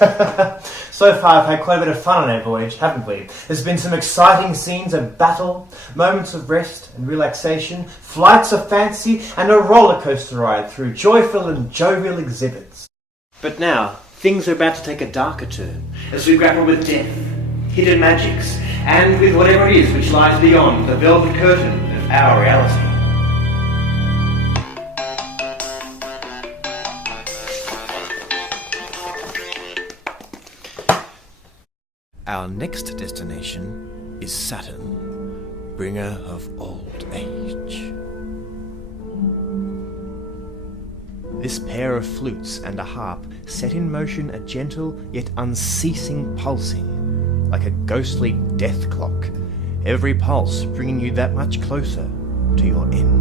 So far I've had quite a bit of fun on our voyage, haven't we? There's been some exciting scenes of battle, moments of rest and relaxation, flights of fancy, and a roller coaster ride through joyful and jovial exhibits. But now, things are about to take a darker turn as we grapple with death, hidden magics, and with whatever it is which lies beyond the velvet curtain of our reality. Our next destination is Saturn, bringer of old age. This pair of flutes and a harp set in motion a gentle yet unceasing pulsing, like a ghostly death clock, every pulse bringing you that much closer to your end.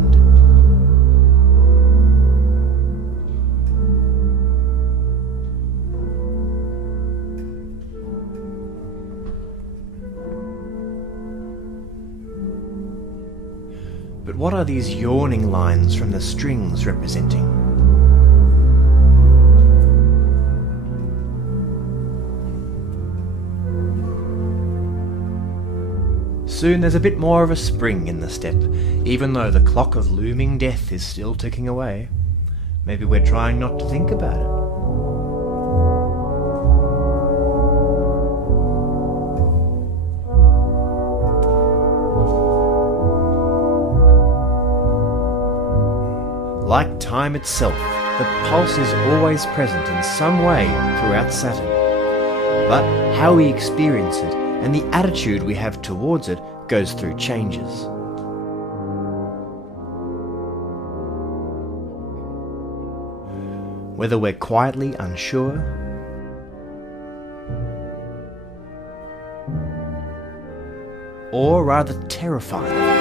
But what are these yawning lines from the strings representing? Soon there's a bit more of a spring in the step, even though the clock of looming death is still ticking away. Maybe we're trying not to think about it. Like time itself, the pulse is always present in some way throughout Saturn. But how we experience it and the attitude we have towards it goes through changes. Whether we're quietly unsure, or rather terrified of it.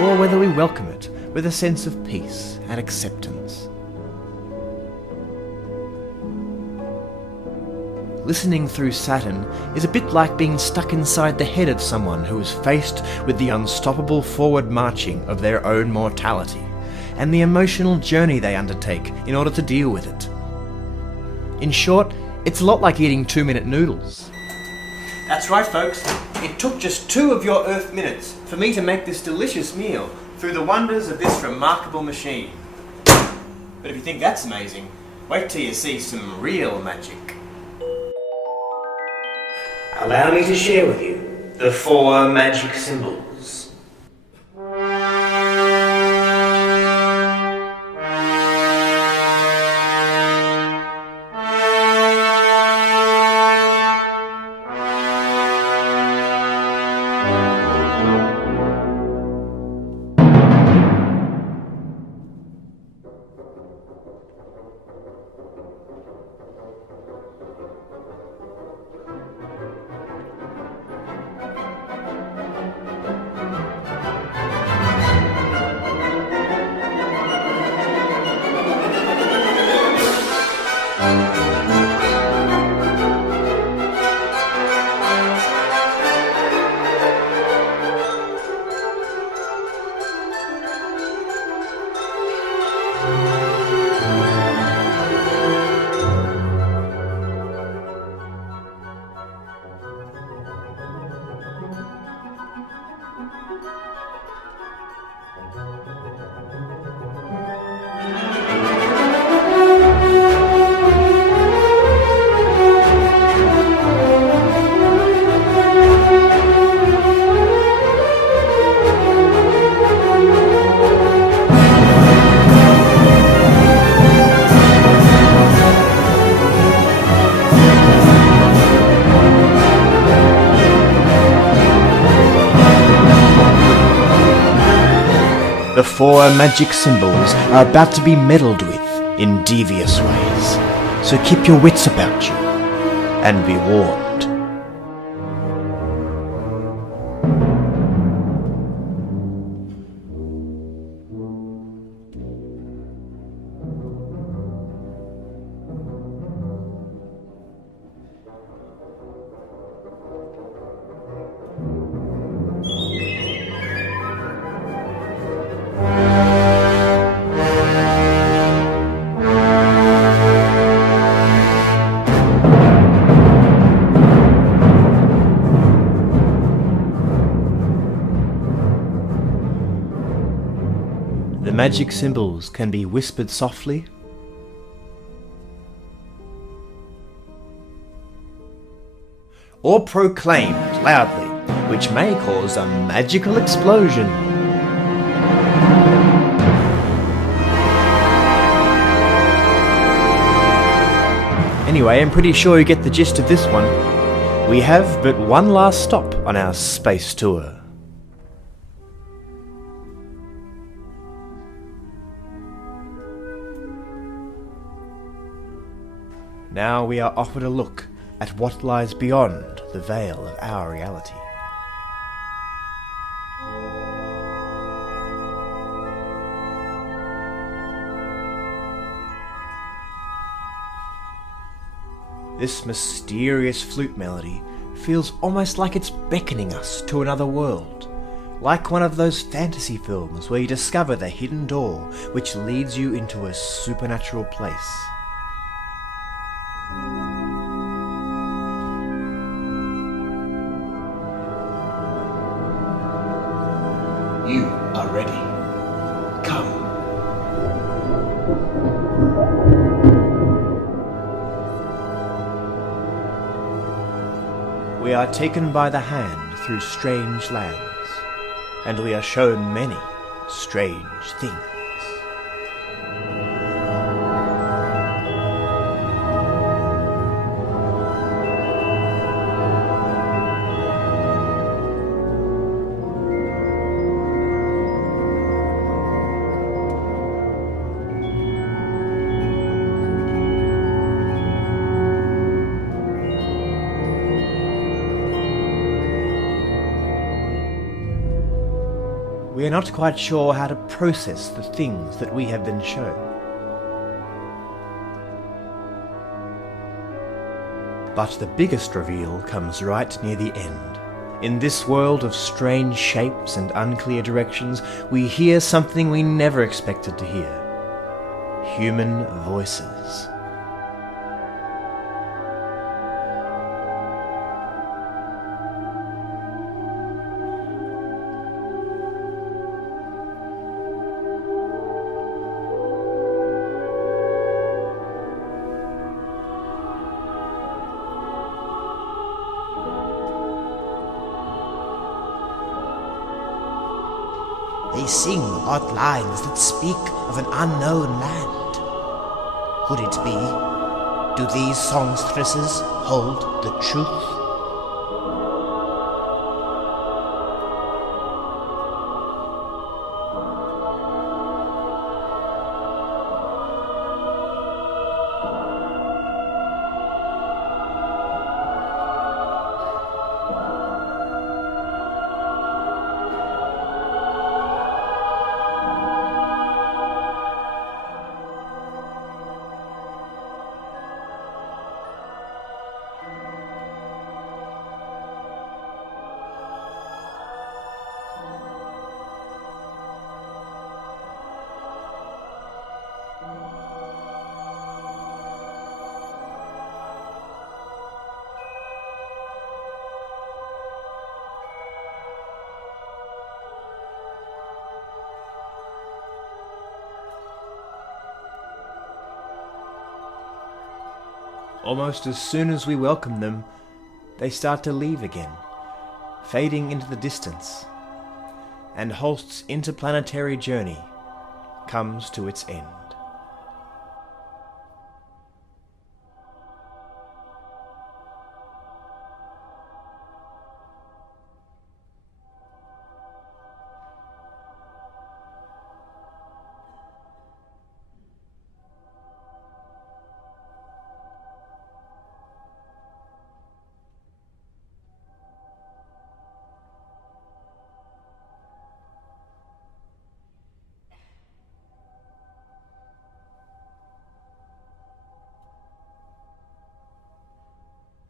Or whether we welcome it with a sense of peace and acceptance. Listening through Saturn is a bit like being stuck inside the head of someone who is faced with the unstoppable forward marching of their own mortality, and the emotional journey they undertake in order to deal with it. In short, it's a lot like eating 2-minute noodles. That's right, folks. It took just 2 of your Earth minutes for me to make this delicious meal through the wonders of this remarkable machine. But if you think that's amazing, wait till you see some real magic. Allow me to share with you the 4 magic symbols. The 4 magic symbols are about to be meddled with in devious ways, so keep your wits about you and be warned. magic symbols can be whispered softly, or proclaimed loudly, which may cause a magical explosion. Anyway, I'm pretty sure you get the gist of this one. We have but one last stop on our space tour. Now we are offered a look at what lies beyond the veil of our reality. This mysterious flute melody feels almost like it's beckoning us to another world, like one of those fantasy films where you discover the hidden door which leads you into a supernatural place. You are ready. Come. We are taken by the hand through strange lands, and we are shown many strange things. We are not quite sure how to process the things that we have been shown. But the biggest reveal comes right near the end. In this world of strange shapes and unclear directions, we hear something we never expected to hear. Human voices. They sing odd lines that speak of an unknown land. Could it be? Do these songstresses hold the truth? Almost as soon as we welcome them, they start to leave again, fading into the distance, and Holst's interplanetary journey comes to its end.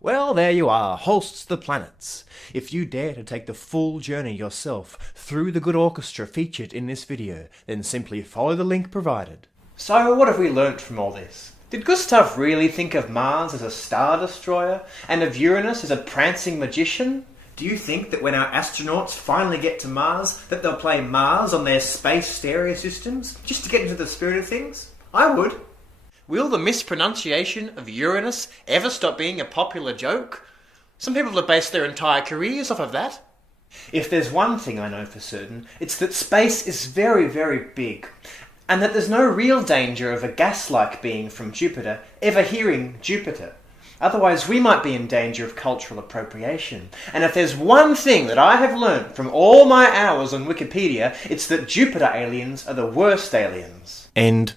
Well, there you are, Holst's the Planets. If you dare to take the full journey yourself through the good orchestra featured in this video, then simply follow the link provided. So what have we learnt from all this? Did Gustav really think of Mars as a star destroyer, and of Uranus as a prancing magician? Do you think that when our astronauts finally get to Mars, that they'll play Mars on their space stereo systems, just to get into the spirit of things? I would. Will the mispronunciation of Uranus ever stop being a popular joke? Some people have based their entire careers off of that. If there's one thing I know for certain, it's that space is very, very big, and that there's no real danger of a gas-like being from Jupiter ever hearing Jupiter. Otherwise, we might be in danger of cultural appropriation. And if there's one thing that I have learned from all my hours on Wikipedia, it's that Jupiter aliens are the worst aliens. End